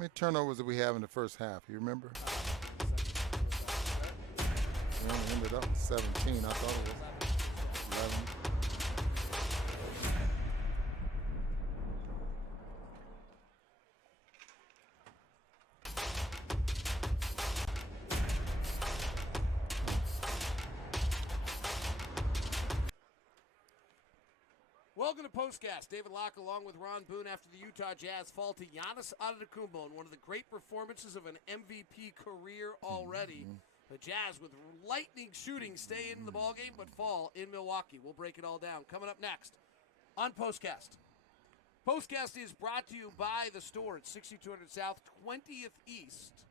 How many turnovers did we have in the first half? You remember? We only ended up with 17. I thought it was 11. Welcome to POSTCAST. David Locke along with Ron Boone after the Utah Jazz fall to Giannis Antetokounmpo in one of the great performances of an MVP career already. The Jazz with lightning shooting stay in the ballgame but fall in Milwaukee. We'll break it all down. Coming up next on POSTCAST. POSTCAST is brought to you by the store at 6200 South, 20th East.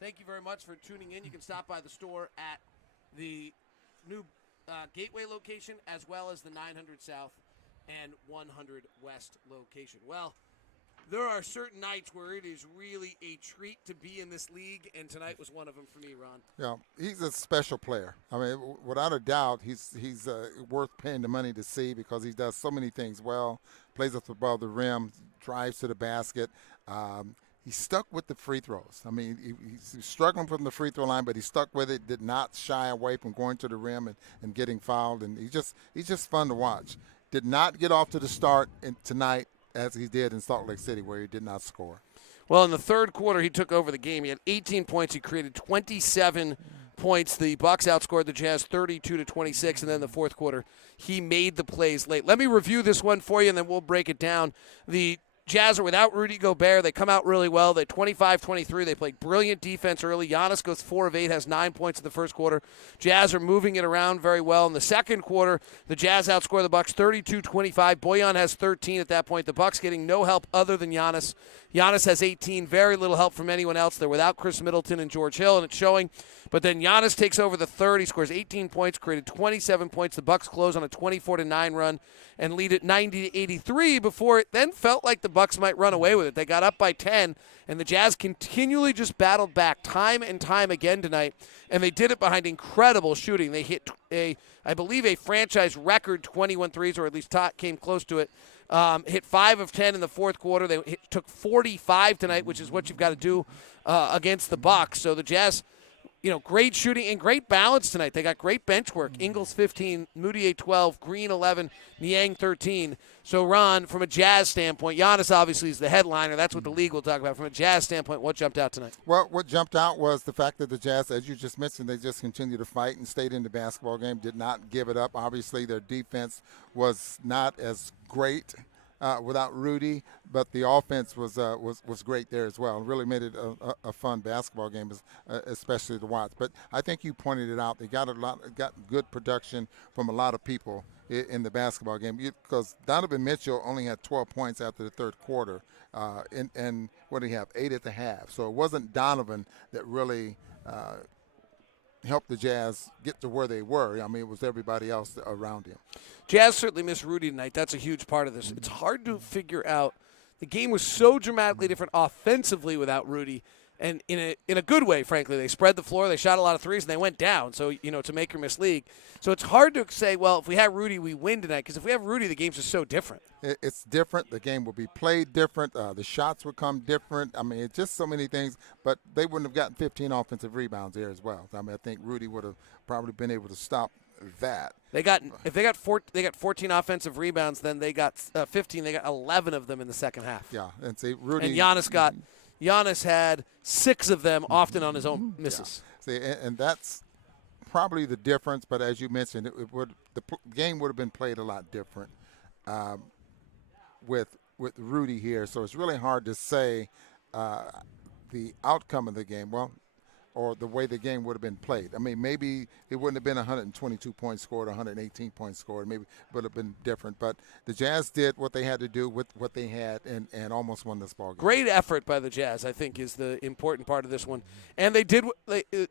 Thank you very much for tuning in. You can stop by the store at the new Gateway location as well as the 900 South and 100 West location. Well, there are certain nights where it is really a treat to be in this league, and tonight was one of them for me, Ron. Yeah, he's a special player. I mean, without a doubt, he's worth paying the money to see because he does so many things well. Plays up above the rim, drives to the basket. He stuck with the free throws. I mean, he's struggling from the free throw line, but he stuck with it, did not shy away from going to the rim and getting fouled, and he's just fun to watch. Did not get off to the start tonight as he did in Salt Lake City where he did not score. Well, in the third quarter, he took over the game. He had 18 points. He created 27 points. The Bucks outscored the Jazz 32-26, and then in the fourth quarter, he made the plays late. Let me review this one for you, and then we'll break it down. The Jazz are without Rudy Gobert. They come out really well. They're 25-23. They played brilliant defense early. Giannis goes 4 of 8, has 9 points in the first quarter. Jazz are moving it around very well. In the second quarter, the Jazz outscore the Bucks 32-25. Bojan has 13 at that point. The Bucks getting no help other than Giannis. Giannis has 18. Very little help from anyone else. They're without Chris Middleton and George Hill, and it's showing. But then Giannis takes over the third. He scores 18 points, created 27 points. The Bucks close on a 24-9 run and lead it 90-83 before it then felt like the Bucks might run away with it. They got up by 10, and the Jazz continually just battled back time and time again tonight, and they did it behind incredible shooting. They hit, I believe, a franchise record 21 threes, or at least came close to it. Hit 5 of 10 in the fourth quarter. They took 45 tonight, which is what you've got to do against the Bucks. So the Jazz, great shooting and great balance tonight. They got great bench work. Ingles 15, Moutier 12, Green 11, Niang 13. So, Ron, from a Jazz standpoint, Giannis obviously is the headliner. That's what the league will talk about. From a Jazz standpoint, what jumped out tonight? Well, what jumped out was the fact that the Jazz, as you just mentioned, they just continued to fight and stayed in the basketball game, did not give it up. Obviously, their defense was not as great without Rudy, but the offense was great there as well. It really made it a fun basketball game, especially to watch. But I think you pointed it out. They got good production from a lot of people in the basketball game because Donovan Mitchell only had 12 points after the third quarter, and what did he have? 8 at the half. So it wasn't Donovan that really helped the Jazz get to where they were. I mean, it was everybody else around him. Jazz certainly missed Rudy tonight. That's a huge part of this. It's hard to figure out. The game was so dramatically different offensively without Rudy, and in a good way, frankly. They spread the floor, they shot a lot of threes, and they went down. So, it's a make or miss league. So it's hard to say, well, if we have Rudy, we win tonight. Because if we have Rudy, the game's just so different. It's different. The game will be played different. The shots would come different. I mean, it's just so many things. But they wouldn't have gotten 15 offensive rebounds there as well. I mean, I think Rudy would have probably been able to stop that. If they got 14 offensive rebounds, then they got 15. They got 11 of them in the second half. Yeah, and see, Rudy and Giannis had 6 of them, often on his own misses. Yeah. See, and that's probably the difference. But as you mentioned, the game would have been played a lot different with Rudy here. So it's really hard to say the outcome of the game. Well, or the way the game would have been played. I mean, maybe it wouldn't have been 122 points scored, 118 points scored. Maybe it would have been different. But the Jazz did what they had to do with what they had and almost won this ball game. Great effort by the Jazz, I think, is the important part of this one. And they did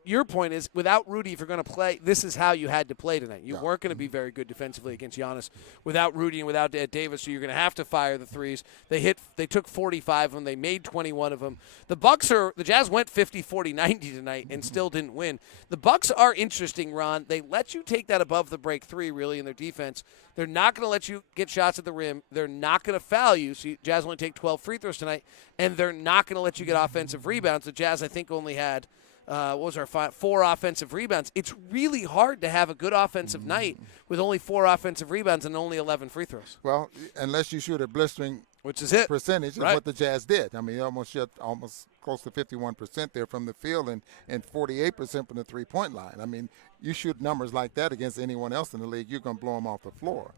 your point is, without Rudy, if you're going to play, this is how you had to play tonight. You weren't going to be very good defensively against Giannis without Rudy and without Ed Davis, so you're going to have to fire the threes. They took 45 of them. They made 21 of them. The Jazz went 50-40-90 tonight. tonight and still didn't win. The Bucks are interesting, Ron. They let you take that above the break three, really, in their defense. They're not going to let you get shots at the rim. They're not going to foul you. So Jazz only take 12 free throws tonight, and they're not going to let you get offensive rebounds. The Jazz, I think, only had – what was our 4 offensive rebounds. It's really hard to have a good offensive night with only 4 offensive rebounds and only 11 free throws. Well, unless you shoot a blistering percentage is right. what the Jazz did. I mean, they almost shot almost close to 51% there from the field and 48% from the three-point line. I mean, you shoot numbers like that against anyone else in the league, you're going to blow them off the floor.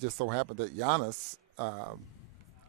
Just so happened that Giannis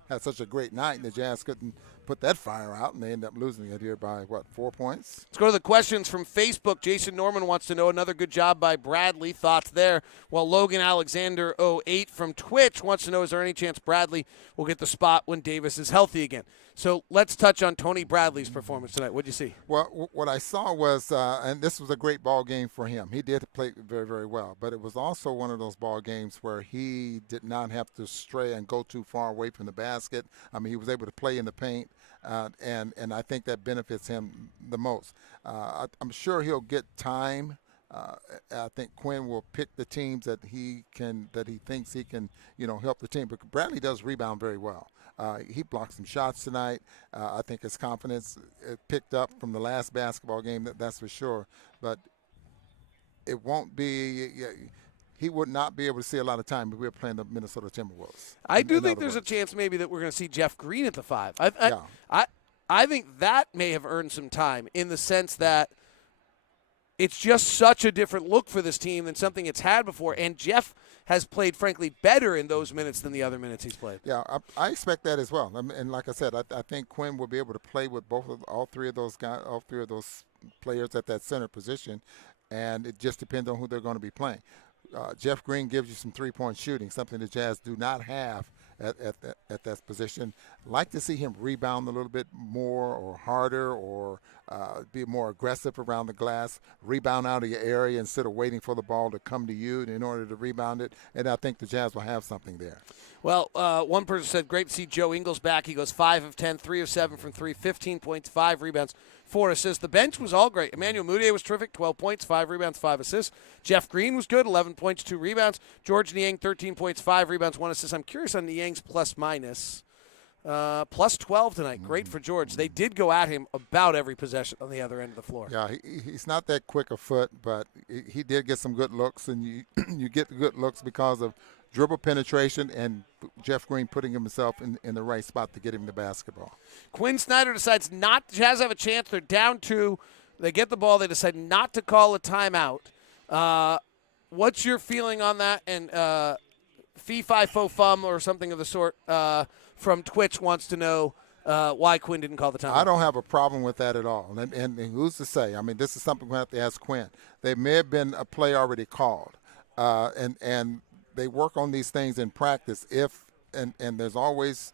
had such a great night, and the Jazz couldn't put that fire out, and they ended up losing it here by, 4 points? Let's go to the questions from Facebook. Jason Norman wants to know, another good job by Bradley. Thoughts there? While Logan Alexander 08 from Twitch wants to know, is there any chance Bradley will get the spot when Davis is healthy again? So let's touch on Tony Bradley's performance tonight. What did you see? Well, what I saw was, and this was a great ball game for him. He did play very, very well, but it was also one of those ball games where he did not have to stray and go too far away from the basket. I mean, he was able to play in the paint. And I think that benefits him the most. I'm sure he'll get time. I think Quinn will pick the teams that he thinks he can, help the team. But Bradley does rebound very well. He blocked some shots tonight. I think his confidence picked up from the last basketball game. That's for sure. But it won't be. He would not be able to see a lot of time if we were playing the Minnesota Timberwolves. I do think there's a chance maybe that we're going to see Jeff Green at the 5. I think that may have earned some time in the sense that it's just such a different look for this team than something it's had before. And Jeff has played, frankly, better in those minutes than the other minutes he's played. Yeah, I expect that as well. And like I said, I think Quinn will be able to play with all three of those players at that center position, and it just depends on who they're going to be playing. Jeff Green gives you some three-point shooting, something the Jazz do not have at that position. Like to see him rebound a little bit more or harder or be more aggressive around the glass, rebound out of your area instead of waiting for the ball to come to you in order to rebound it. And I think the Jazz will have something there. Well, one person said, great to see Joe Ingles back. He goes 5 of 10, 3 of 7 from 3, 15 points, 5 rebounds, 4 assists. The bench was all great. Emmanuel Mudiay was terrific, 12 points, 5 rebounds, 5 assists. Jeff Green was good, 11 points, 2 rebounds. George Niang, 13 points, 5 rebounds, 1 assist. I'm curious on Niang's plus-minus. Plus 12 tonight. Great for George. They did go at him about every possession on the other end of the floor. Yeah, he's not that quick a foot, but he did get some good looks, and you get the good looks because of dribble penetration and Jeff Green putting himself in the right spot to get him the basketball. Quinn Snyder decides not – Jazz have a chance. They're down 2. They get the ball. They decide not to call a timeout. What's your feeling on that? And Fee-Fi Fo Fum or something of the sort from Twitch wants to know why Quinn didn't call the timeout. I don't have a problem with that at all. And who's to say? I mean, this is something we have to ask Quinn. There may have been a play already called, and they work on these things in practice. And there's always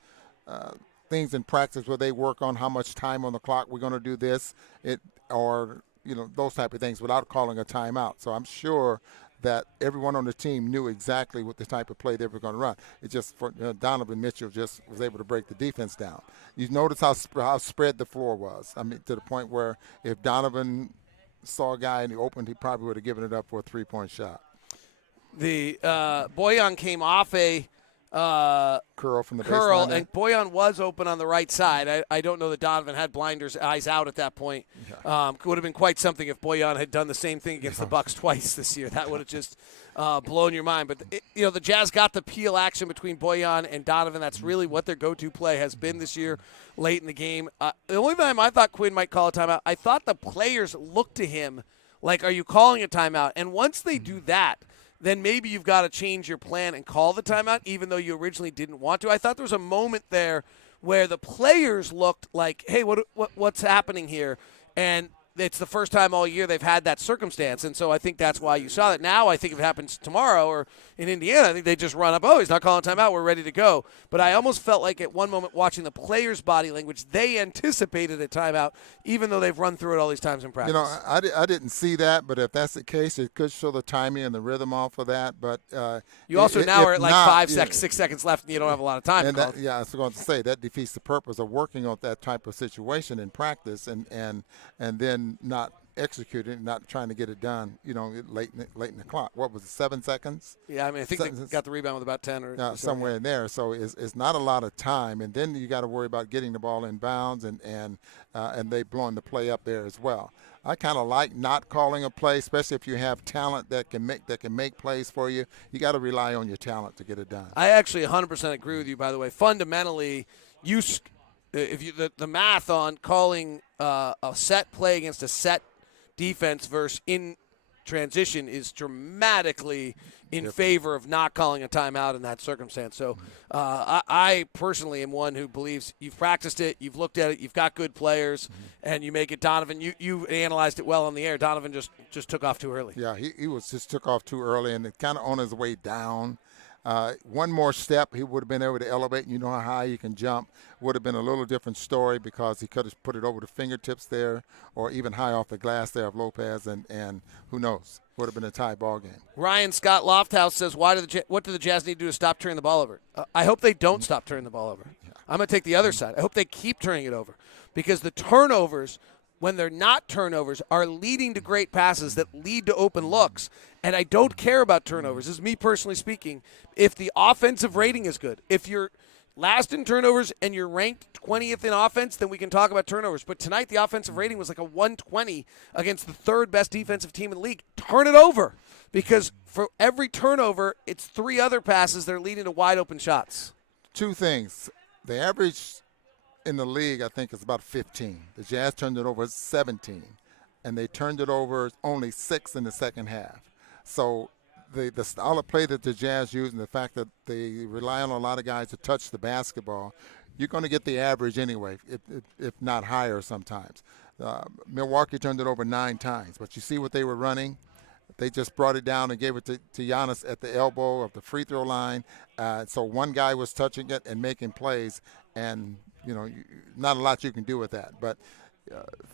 things in practice where they work on how much time on the clock we're going to do this, or those type of things without calling a timeout. So I'm sure that everyone on the team knew exactly what the type of play they were going to run. It just Donovan Mitchell just was able to break the defense down. You notice how spread the floor was. I mean, to the point where if Donovan saw a guy in the open, he probably would have given it up for a three-point shot. The Bojan came off a curl from the baseline, and Bojan was open on the right side. I don't know that Donovan had blinders, eyes out at that point. Yeah. Would have been quite something if Bojan had done the same thing against the Bucks twice this year. That would have just blown your mind. But the Jazz got the peel action between Bojan and Donovan. That's really what their go-to play has been this year, late in the game. The only time I thought Quinn might call a timeout, I thought the players looked to him like, "Are you calling a timeout?" And once they do that, then maybe you've got to change your plan and call the timeout, even though you originally didn't want to. I thought there was a moment there where the players looked like, hey, what's happening here? And it's the first time all year they've had that circumstance, and so I think that's why you saw that. Now I think if it happens tomorrow or in Indiana, I think they just run up, oh, he's not calling timeout, we're ready to go. But I almost felt like at one moment watching the players' body language, they anticipated a timeout, even though they've run through it all these times in practice. I didn't see that, but if that's the case, it could show the timing and the rhythm off of that. But you also now are at like 6 seconds left, and you don't have a lot of time. And I was going to say that defeats the purpose of working on that type of situation in practice, and then not execute it, not trying to get it done, late in the clock. What was it, 7 seconds? Yeah, I mean, I think they got the rebound with about 10 or so, somewhere in there. So it's not a lot of time, and then you got to worry about getting the ball in bounds and they blowing the play up there as well. I kind of like not calling a play, especially if you have talent that can make plays for you. You got to rely on your talent to get it done. I actually 100% agree with you. By the way, fundamentally, the math on calling a set play against a set defense versus in transition is dramatically in favor of not calling a timeout in that circumstance. So I personally am one who believes you've practiced it, you've looked at it, you've got good players, and you make it. Donovan, you analyzed it well on the air. Donovan just took off too early. Yeah, he just took off too early, and it kind of on his way down. One more step, he would have been able to elevate. You know how high you can jump. Would have been a little different story because he could have put it over the fingertips there or even high off the glass there of Lopez, and who knows, would have been a tie ball game. Ryan Scott Lofthouse says, what do the Jazz need to do to stop turning the ball over? I hope they don't stop turning the ball over. Yeah. I'm going to take the other side. I hope they keep turning it over because the turnovers, when they're not turnovers, are leading to great passes that lead to open looks. And I don't care about turnovers. This is me personally speaking. If the offensive rating is good, if you're last in turnovers and you're ranked 20th in offense, then we can talk about turnovers. But tonight the offensive rating was like a 120 against the third best defensive team in the league. Turn it over because for every turnover, it's 3 other passes that are leading to wide open shots. 2 things. The average in the league, I think, is about 15. The Jazz turned it over 17, and they turned it over only 6 in the second half. So the style of play that the Jazz use and the fact that they rely on a lot of guys to touch the basketball, you're going to get the average anyway, if not higher sometimes. Milwaukee turned it over 9 times, but you see what they were running? They just brought it down and gave it to Giannis at the elbow of the free throw line. So one guy was touching it and making plays, and not a lot you can do with that. But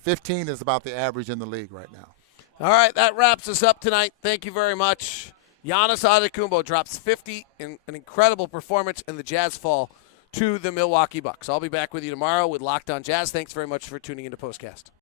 15 is about the average in the league right now. All right, that wraps us up tonight. Thank you very much. Giannis Antetokounmpo drops 50 in an incredible performance, and the Jazz fall to the Milwaukee Bucks. I'll be back with you tomorrow with Locked On Jazz. Thanks very much for tuning into POSTCAST.